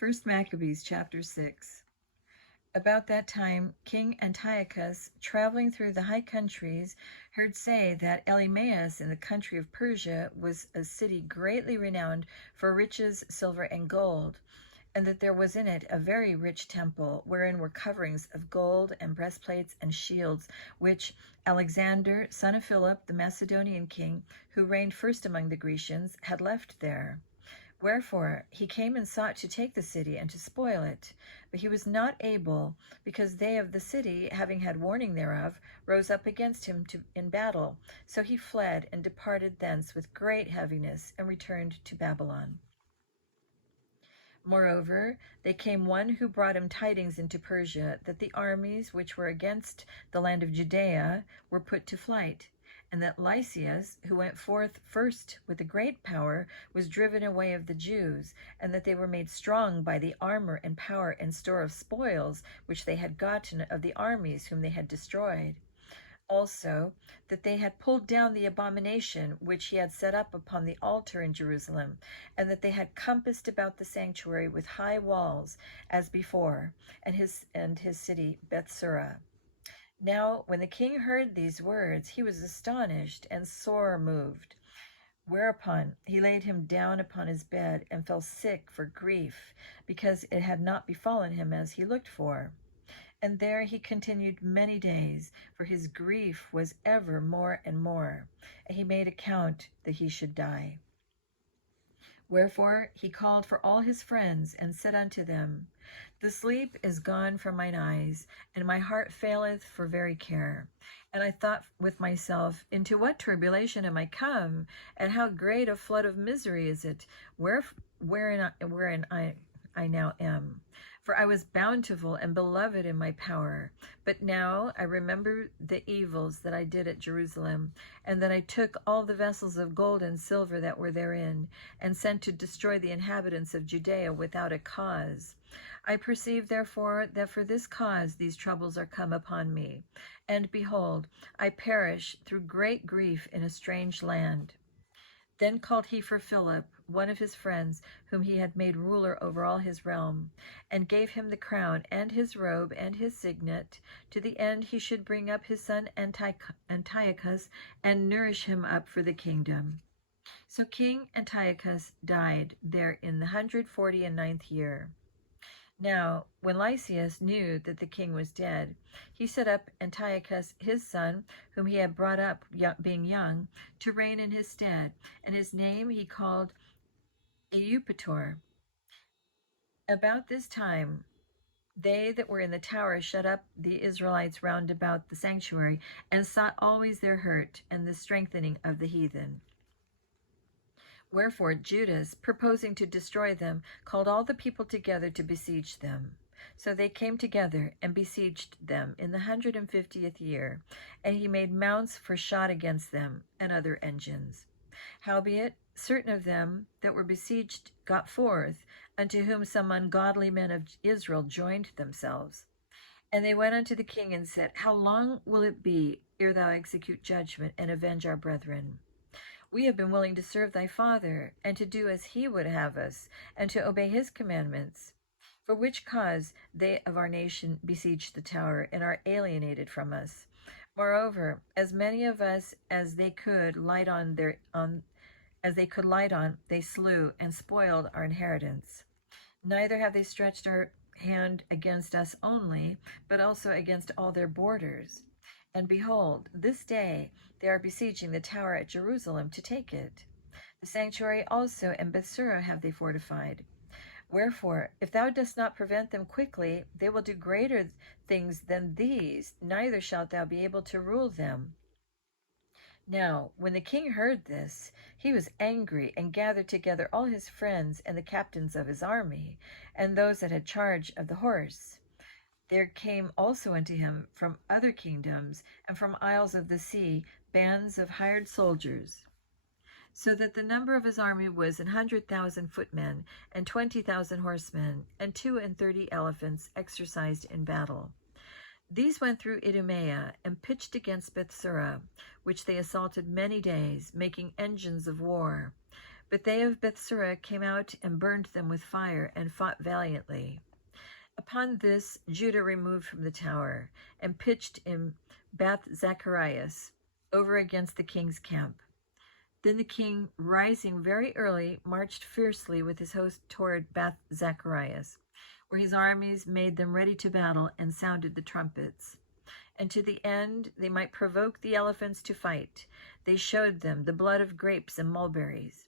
1 Maccabees Chapter 6. About that time, King Antiochus, traveling through the high countries, heard say that Elymais in the country of Persia was a city greatly renowned for riches, silver, and gold, and that there was in it a very rich temple, wherein were coverings of gold and breastplates and shields, which Alexander, son of Philip, the Macedonian king, who reigned first among the Grecians, had left there. Wherefore he came and sought to take the city and to spoil it. But he was not able, because they of the city, having had warning thereof, rose up against him in battle. So he fled and departed thence with great heaviness, and returned to Babylon. Moreover, they came one who brought him tidings into Persia, that the armies which were against the land of Judea were put to flight, and that Lysias, who went forth first with a great power, was driven away of the Jews, and that they were made strong by the armor and power and store of spoils which they had gotten of the armies whom they had destroyed. Also, that they had pulled down the abomination which he had set up upon the altar in Jerusalem, and that they had compassed about the sanctuary with high walls, as before, and his city Bethsura. Now, when the king heard these words, he was astonished and sore moved. Whereupon he laid him down upon his bed and fell sick for grief, because it had not befallen him as he looked for. And there he continued many days, for his grief was ever more and more, and he made account that he should die. Wherefore he called for all his friends, and said unto them, The sleep is gone from mine eyes, and my heart faileth for very care. And I thought with myself, Into what tribulation am I come, and how great a flood of misery is it, wherein I now am. For I was bountiful and beloved in my power. But now I remember the evils that I did at Jerusalem, and that I took all the vessels of gold and silver that were therein, and sent to destroy the inhabitants of Judea without a cause. I perceive therefore that for this cause these troubles are come upon me. And behold, I perish through great grief in a strange land. Then called he for Philip, one of his friends, whom he had made ruler over all his realm, and gave him the crown and his robe and his signet, to the end he should bring up his son Antiochus and nourish him up for the kingdom. So King Antiochus died there in the 149th year. Now, when Lysias knew that the king was dead, he set up Antiochus his son, whom he had brought up being young, to reign in his stead, and his name he called Eupator. About this time, they that were in the tower shut up the Israelites round about the sanctuary, and sought always their hurt and the strengthening of the heathen. Wherefore Judas, purposing to destroy them, called all the people together to besiege them. So they came together and besieged them in the 150th year, and he made mounts for shot against them, and other engines. Howbeit, certain of them that were besieged got forth, unto whom some ungodly men of Israel joined themselves. And they went unto the king and said, How long will it be ere thou execute judgment and avenge our brethren? We have been willing to serve thy father, and to do as he would have us, and to obey his commandments. For which cause they of our nation besiege the tower, and are alienated from us. Moreover, as many of us as they could light on, they slew and spoiled our inheritance. Neither have they stretched our hand against us only, but also against all their borders. And behold, this day they are besieging the tower at Jerusalem to take it. The sanctuary also and Bethsura have they fortified. Wherefore, if thou dost not prevent them quickly, they will do greater things than these, neither shalt thou be able to rule them. Now, when the king heard this, he was angry, and gathered together all his friends and the captains of his army, and those that had charge of the horse. There came also unto him from other kingdoms, and from isles of the sea, bands of hired soldiers, so that the number of his army was 100,000 footmen, and 20,000 horsemen, and 32 elephants exercised in battle. These went through Idumea, and pitched against Bethsura, which they assaulted many days, making engines of war. But they of Bethsura came out and burned them with fire, and fought valiantly. Upon this Judah removed from the tower, and pitched in Bath Zacharias, over against the king's camp. Then the king, rising very early, marched fiercely with his host toward Bath Zacharias, where his armies made them ready to battle and sounded the trumpets. And to the end they might provoke the elephants to fight, they showed them the blood of grapes and mulberries.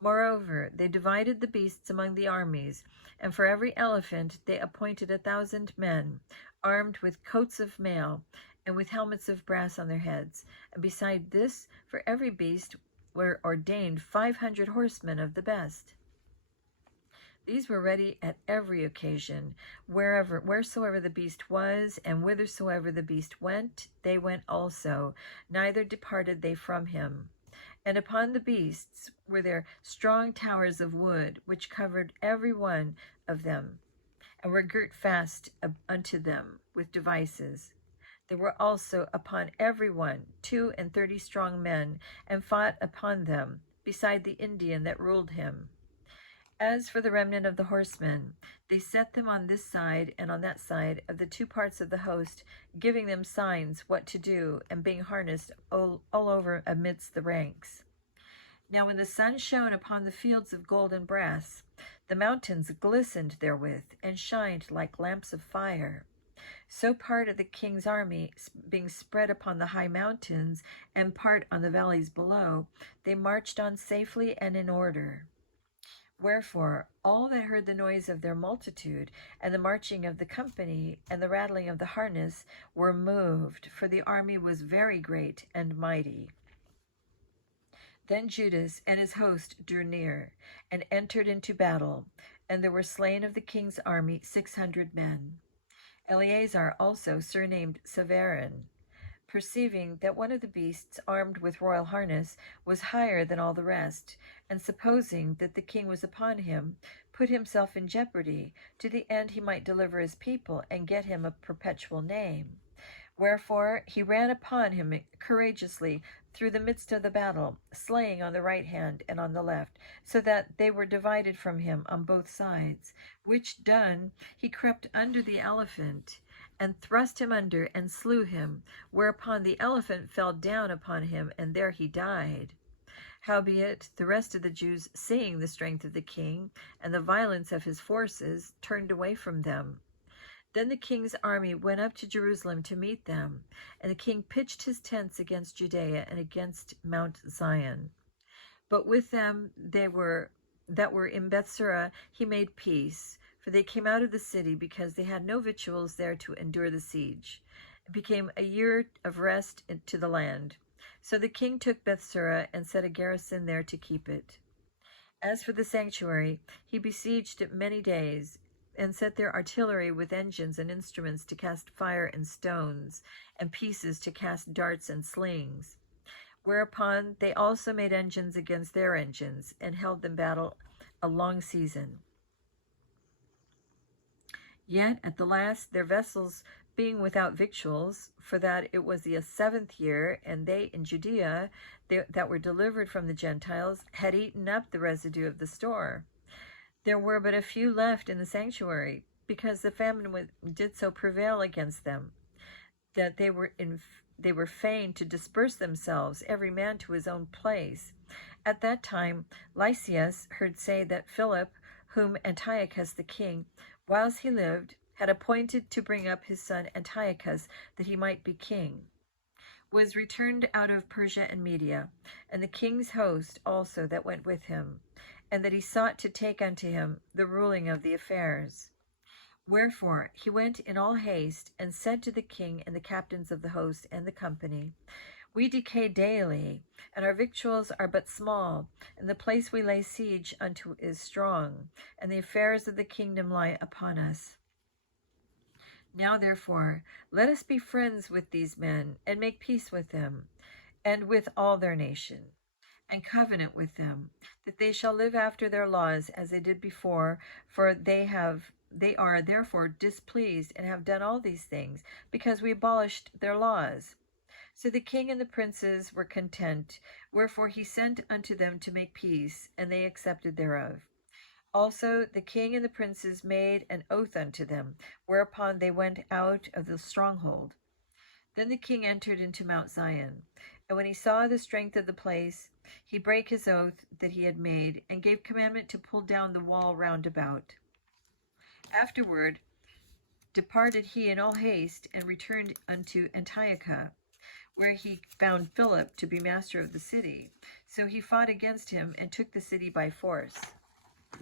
Moreover, they divided the beasts among the armies, and for every elephant they appointed 1,000 men, armed with coats of mail, and with helmets of brass on their heads. And beside this, for every beast were ordained 500 horsemen of the best. These were ready at every occasion, wheresoever the beast was, and whithersoever the beast went, they went also, neither departed they from him. And upon the beasts were there strong towers of wood, which covered every one of them, and were girt fast unto them with devices. There were also upon every one 32 strong men, and fought upon them, beside the Indian that ruled him. As for the remnant of the horsemen, they set them on this side and on that side of the two parts of the host, giving them signs what to do, and being harnessed all over amidst the ranks. Now when the sun shone upon the fields of gold and brass, the mountains glistened therewith, and shined like lamps of fire. So part of the king's army, being spread upon the high mountains, and part on the valleys below, they marched on safely and in order. Wherefore all that heard the noise of their multitude, and the marching of the company, and the rattling of the harness, were moved, for the army was very great and mighty. Then Judas and his host drew near, and entered into battle, and there were slain of the king's army 600 men. Eleazar also, surnamed Severin, perceiving that one of the beasts armed with royal harness was higher than all the rest, and supposing that the king was upon him, put himself in jeopardy, to the end he might deliver his people and get him a perpetual name. Wherefore he ran upon him courageously through the midst of the battle, slaying on the right hand and on the left, so that they were divided from him on both sides. Which done, he crept under the elephant, and thrust him under, and slew him, whereupon the elephant fell down upon him, and there he died. Howbeit the rest of the Jews, seeing the strength of the king, and the violence of his forces, turned away from them. Then the king's army went up to Jerusalem to meet them, and the king pitched his tents against Judea and against Mount Zion. But with them that were in Bethsura he made peace, for they came out of the city, because they had no victuals there to endure the siege. It became a year of rest to the land. So the king took Bethsura and set a garrison there to keep it. As for the sanctuary, he besieged it many days, and set their artillery with engines and instruments to cast fire and stones, and pieces to cast darts and slings. Whereupon they also made engines against their engines, and held them battle a long season. Yet at the last their vessels being without victuals, for that it was the 7th year, and they in Judea that were delivered from the Gentiles had eaten up the residue of the store. There were but a few left in the sanctuary, because the famine did so prevail against them, that they were fain to disperse themselves, every man to his own place. At that time Lysias heard say that Philip, whom Antiochus the king, whilst he lived, had appointed to bring up his son Antiochus, that he might be king, was returned out of Persia and Media, and the king's host also that went with him, and that he sought to take unto him the ruling of the affairs. Wherefore he went in all haste, and said to the king and the captains of the host and the company, We decay daily, and our victuals are but small, and the place we lay siege unto is strong, and the affairs of the kingdom lie upon us. Now therefore let us be friends with these men, and make peace with them, and with all their nation, and covenant with them, that they shall live after their laws as they did before, for they are therefore displeased, and have done all these things, because we abolished their laws. So the king and the princes were content, wherefore he sent unto them to make peace, and they accepted thereof. Also the king and the princes made an oath unto them, whereupon they went out of the stronghold. Then the king entered into Mount Zion, and when he saw the strength of the place, he brake his oath that he had made, and gave commandment to pull down the wall round about. Afterward departed he in all haste, and returned unto Antiochus, where he found Philip to be master of the city. So he fought against him, and took the city by force.